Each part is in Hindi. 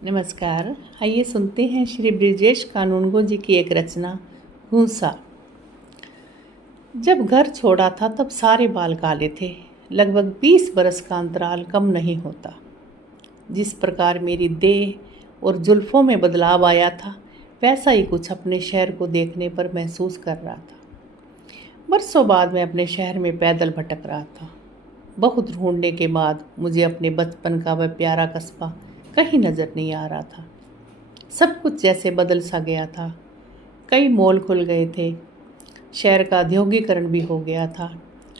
नमस्कार। आइए सुनते हैं श्री ब्रिजेश कानूनगो जी की एक रचना भूसा। जब घर छोड़ा था तब सारे बाल काले थे। लगभग 20 बरस का अंतराल कम नहीं होता। जिस प्रकार मेरी देह और जुल्फों में बदलाव आया था, वैसा ही कुछ अपने शहर को देखने पर महसूस कर रहा था। बरसों बाद मैं अपने शहर में पैदल भटक रहा था। बहुत ढूंढने के बाद मुझे अपने बचपन का वह प्यारा कस्बा कहीं नज़र नहीं आ रहा था। सब कुछ जैसे बदल सा गया था। कई मॉल खुल गए थे। शहर का औद्योगिकरण भी हो गया था।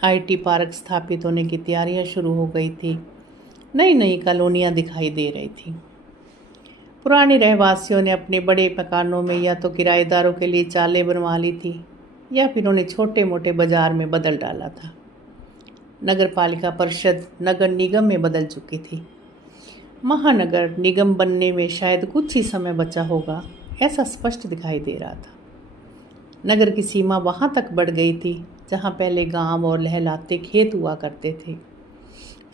आईटी पार्क स्थापित होने की तैयारियां शुरू हो गई थी। नई नई कॉलोनियां दिखाई दे रही थी। पुराने रहवासियों ने अपने बड़े मकानों में या तो किराएदारों के लिए चालें बनवा ली थी या फिर उन्हें छोटे मोटे बाजार में बदल डाला था। नगर पालिका परिषद नगर निगम में बदल चुकी थी। महानगर निगम बनने में शायद कुछ ही समय बचा होगा, ऐसा स्पष्ट दिखाई दे रहा था। नगर की सीमा वहाँ तक बढ़ गई थी जहाँ पहले गांव और लहलाते खेत हुआ करते थे।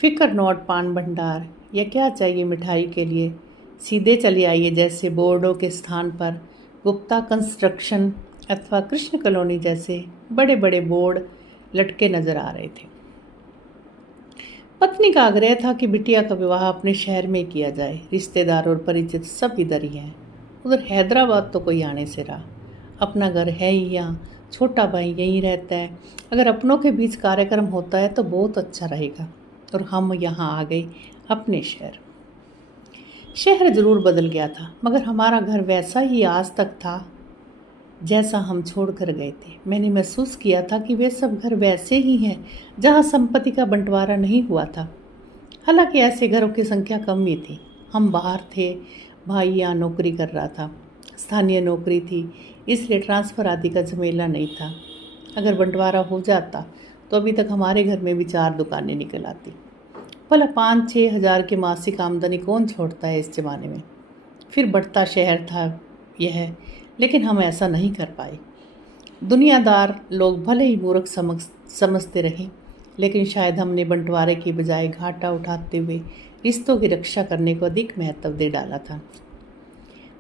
फिकर नोट पान भंडार या क्या चाहिए मिठाई के लिए सीधे चले आइए जैसे बोर्डों के स्थान पर गुप्ता कंस्ट्रक्शन अथवा कृष्ण कॉलोनी जैसे बड़े बड़े बोर्ड लटके नजर आ रहे थे। पत्नी का आग्रह था कि बिटिया का विवाह अपने शहर में किया जाए। रिश्तेदार और परिचित सब इधर ही हैं। उधर हैदराबाद तो कोई आने से रहा। अपना घर है ही यहाँ, छोटा भाई यहीं रहता है। अगर अपनों के बीच कार्यक्रम होता है तो बहुत अच्छा रहेगा। और हम यहाँ आ गए अपने शहर। शहर जरूर बदल गया था, मगर हमारा घर वैसा ही आज तक था जैसा हम छोड़ कर गए थे। मैंने महसूस किया था कि वे सब घर वैसे ही हैं जहाँ संपत्ति का बंटवारा नहीं हुआ था। हालांकि ऐसे घरों की संख्या कम ही थी। हम बाहर थे, भाई यहाँ नौकरी कर रहा था। स्थानीय नौकरी थी, इसलिए ट्रांसफ़र आदि का झमेला नहीं था। अगर बंटवारा हो जाता तो अभी तक हमारे घर में भी 4 दुकानें निकल आती। भला 5-6 हज़ार की मासिक आमदनी कौन छोड़ता है इस ज़माने में। फिर बढ़ता शहर था यह, लेकिन हम ऐसा नहीं कर पाए। दुनियादार लोग भले ही मूर्ख समझते रहे, लेकिन शायद हमने बंटवारे की बजाय घाटा उठाते हुए रिश्तों की रक्षा करने को अधिक महत्व दे डाला था।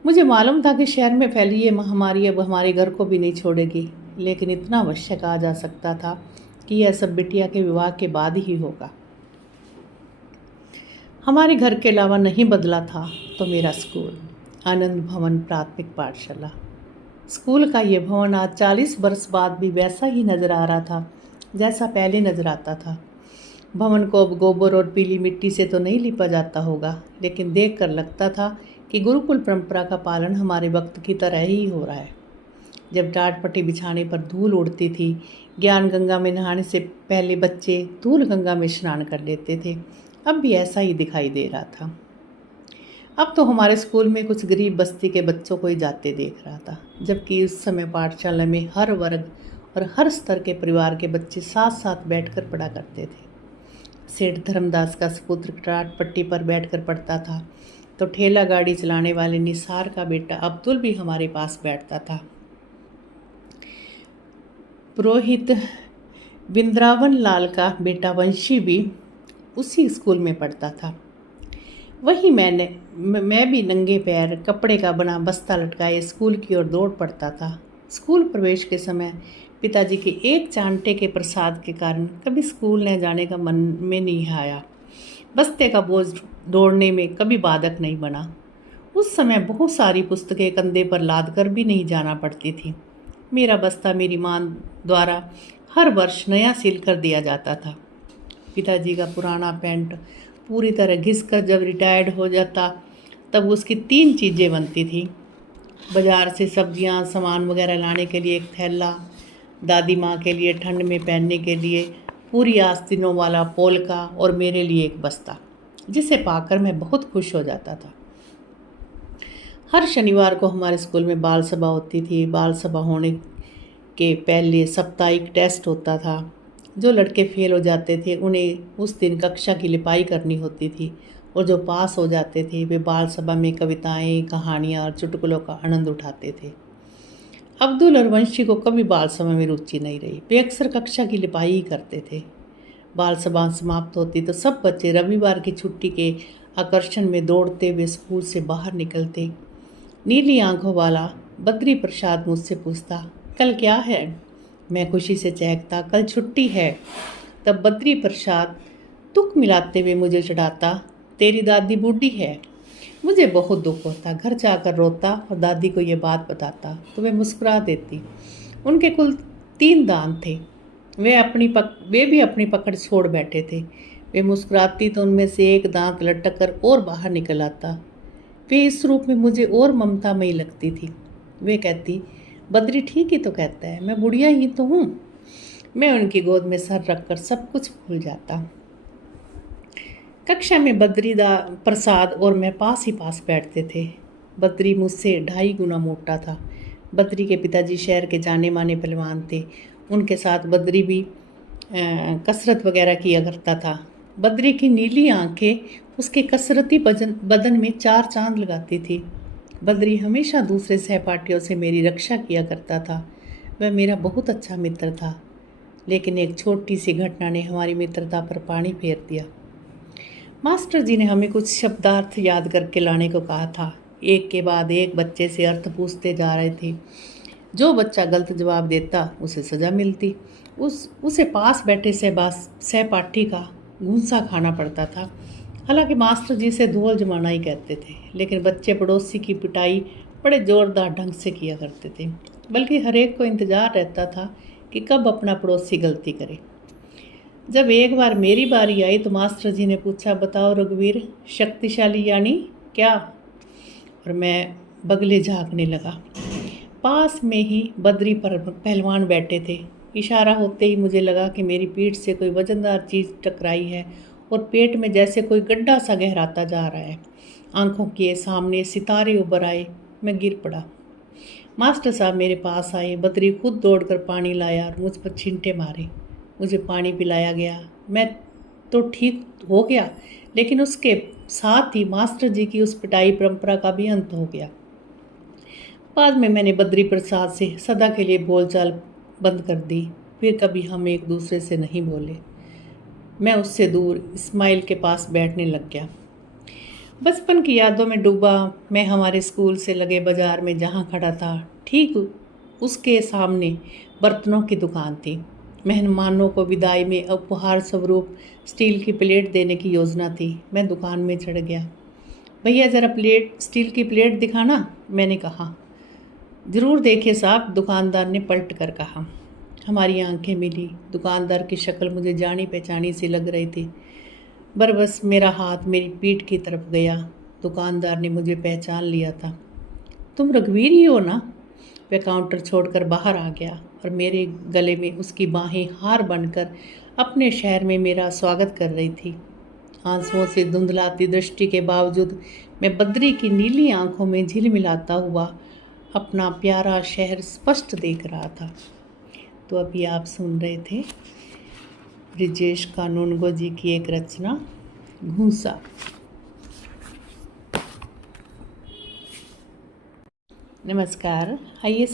मुझे मालूम था कि शहर में फैली ये महामारी अब हमारे घर को भी नहीं छोड़ेगी, लेकिन इतना अवश्य कहा जा सकता था कि यह सब बिटिया के विवाह के बाद ही होगा। हमारे घर के अलावा नहीं बदला था तो मेरा स्कूल, आनंद भवन प्राथमिक पाठशाला। स्कूल का ये भवन आज 40 वर्ष बाद भी वैसा ही नज़र आ रहा था जैसा पहले नज़र आता था। भवन को अब गोबर और पीली मिट्टी से तो नहीं लिपा जाता होगा, लेकिन देखकर लगता था कि गुरुकुल परंपरा का पालन हमारे वक्त की तरह ही हो रहा है। जब टाट पट्टी बिछाने पर धूल उड़ती थी, ज्ञान गंगा में नहाने से पहले बच्चे धूल गंगा में स्नान कर लेते थे, अब भी ऐसा ही दिखाई दे रहा था। अब तो हमारे स्कूल में कुछ गरीब बस्ती के बच्चों को ही जाते देख रहा था, जबकि उस समय पाठशाला में हर वर्ग और हर स्तर के परिवार के बच्चे साथ साथ बैठकर पढ़ा करते थे। सेठ धर्मदास का सुपुत्र टाट पट्टी पर बैठकर पढ़ता था, तो ठेला गाड़ी चलाने वाले निसार का बेटा अब्दुल भी हमारे पास बैठता था। पुरोहित बिंद्रावन लाल का बेटा वंशी भी उसी स्कूल में पढ़ता था। वहीं मैं भी नंगे पैर कपड़े का बना बस्ता लटकाए स्कूल की ओर दौड़ पड़ता था। स्कूल प्रवेश के समय पिताजी के एक चांटे के प्रसाद के कारण कभी स्कूल न जाने का मन में नहीं आया। बस्ते का बोझ दौड़ने में कभी बाधक नहीं बना। उस समय बहुत सारी पुस्तकें कंधे पर लाद कर भी नहीं जाना पड़ती थी। मेरा बस्ता मेरी माँ द्वारा हर वर्ष नया सिल कर दिया जाता था। पिताजी का पुराना पैंट पूरी तरह घिस कर जब रिटायर्ड हो जाता तब उसकी 3 चीज़ें बनती थी। बाज़ार से सब्जियां सामान वगैरह लाने के लिए एक थैला, दादी माँ के लिए ठंड में पहनने के लिए पूरी आस्तीनों वाला पोलका और मेरे लिए एक बस्ता, जिसे पाकर मैं बहुत खुश हो जाता था। हर शनिवार को हमारे स्कूल में बाल सभा होती थी। बाल सभा होने के पहले साप्ताहिक टेस्ट होता था। जो लड़के फेल हो जाते थे उन्हें उस दिन कक्षा की लिपाई करनी होती थी, और जो पास हो जाते थे वे बाल सभा में कविताएं, कहानियाँ और चुटकुलों का आनंद उठाते थे। अब्दुल और वंशी को कभी बाल सभा में रुचि नहीं रही। वे अक्सर कक्षा की लिपाई ही करते थे। बाल सभा समाप्त होती तो सब बच्चे रविवार की छुट्टी के आकर्षण में दौड़ते हुए स्कूल से बाहर निकलते, नीली आंखों वाला बद्री प्रसाद मुझसे पूछता, कल क्या है? मैं खुशी से चहकता, कल छुट्टी है। तब बद्री प्रसाद तुक मिलाते हुए मुझे चिढ़ाता, तेरी दादी बूढ़ी है। मुझे बहुत दुख होता, घर जाकर रोता और दादी को ये बात बताता तो वे मुस्कुरा देती। उनके कुल 3 दांत थे। वे भी अपनी पकड़ छोड़ बैठे थे। वे मुस्कुराती तो उनमें से एक दांत लटक कर और बाहर निकल आता। वे इस रूप में मुझे और ममतामयी लगती थी। वे कहती, बद्री ठीक ही तो कहता है, मैं बुढ़िया ही तो हूँ। मैं उनकी गोद में सर रखकर सब कुछ भूल जाता। कक्षा में बद्री प्रसाद और मैं पास ही पास बैठते थे। बद्री मुझसे 2.5 गुना मोटा था। बद्री के पिताजी शहर के जाने माने पहलवान थे। उनके साथ बद्री भी कसरत वगैरह किया करता था। बद्री की नीली आंखें उसके कसरती बदन में 4 चांद लगाती थी। बद्री हमेशा दूसरे सहपाठियों से मेरी रक्षा किया करता था। वह मेरा बहुत अच्छा मित्र था, लेकिन एक छोटी सी घटना ने हमारी मित्रता पर पानी फेर दिया। मास्टर जी ने हमें कुछ शब्दार्थ याद करके लाने को कहा था। एक के बाद एक बच्चे से अर्थ पूछते जा रहे थे। जो बच्चा गलत जवाब देता उसे सज़ा मिलती। उसे पास बैठे सहपाठी का घूंसा खाना पड़ता था। हालांकि मास्टर जी से धोल जमाना ही कहते थे, लेकिन बच्चे पड़ोसी की पिटाई बड़े ज़ोरदार ढंग से किया करते थे। बल्कि हर एक को इंतज़ार रहता था कि कब अपना पड़ोसी गलती करे। जब एक बार मेरी बारी आई तो मास्टर जी ने पूछा, बताओ रघुवीर, शक्तिशाली यानी क्या? और मैं बगले झाँकने लगा। पास में ही बद्री पहलवान बैठे थे। इशारा होते ही मुझे लगा कि मेरी पीठ से कोई वजनदार चीज़ टकराई है और पेट में जैसे कोई गड्ढा सा गहराता जा रहा है। आंखों के सामने सितारे उभर आए। मैं गिर पड़ा। मास्टर साहब मेरे पास आए। बद्री खुद दौड़कर पानी लाया और मुझ पर छींटे मारे। मुझे पानी पिलाया गया। मैं तो ठीक हो गया, लेकिन उसके साथ ही मास्टर जी की उस पिटाई परंपरा का भी अंत हो गया। बाद में मैंने बद्री प्रसाद से सदा के लिए बोलचाल बंद कर दी। फिर कभी हम एक दूसरे से नहीं बोले। मैं उससे दूर इस्माइल के पास बैठने लग गया। बचपन की यादों में डूबा मैं हमारे स्कूल से लगे बाजार में जहाँ खड़ा था, ठीक उसके सामने बर्तनों की दुकान थी। मेहमानों को विदाई में उपहार स्वरूप स्टील की प्लेट देने की योजना थी। मैं दुकान में चढ़ गया। भैया ज़रा स्टील की प्लेट दिखाना, मैंने कहा। ज़रूर देखिए साहब, दुकानदार ने पलट कर कहा। हमारी आंखें मिली। दुकानदार की शक्ल मुझे जानी पहचानी सी लग रही थी। बस मेरा हाथ मेरी पीठ की तरफ गया। दुकानदार ने मुझे पहचान लिया था। तुम रघुवीर ही हो ना? वह काउंटर छोड़कर बाहर आ गया और मेरे गले में उसकी बाहें हार बनकर अपने शहर में मेरा स्वागत कर रही थी। आंसुओं से धुंधलाती दृष्टि के बावजूद मैं बद्री की नीली आंखों में झिलमिलाता हुआ अपना प्यारा शहर स्पष्ट देख रहा था। तो अभी आप सुन रहे थे ब्रिजेश कानूनगो जी की एक रचना घूंसा। नमस्कार, आइए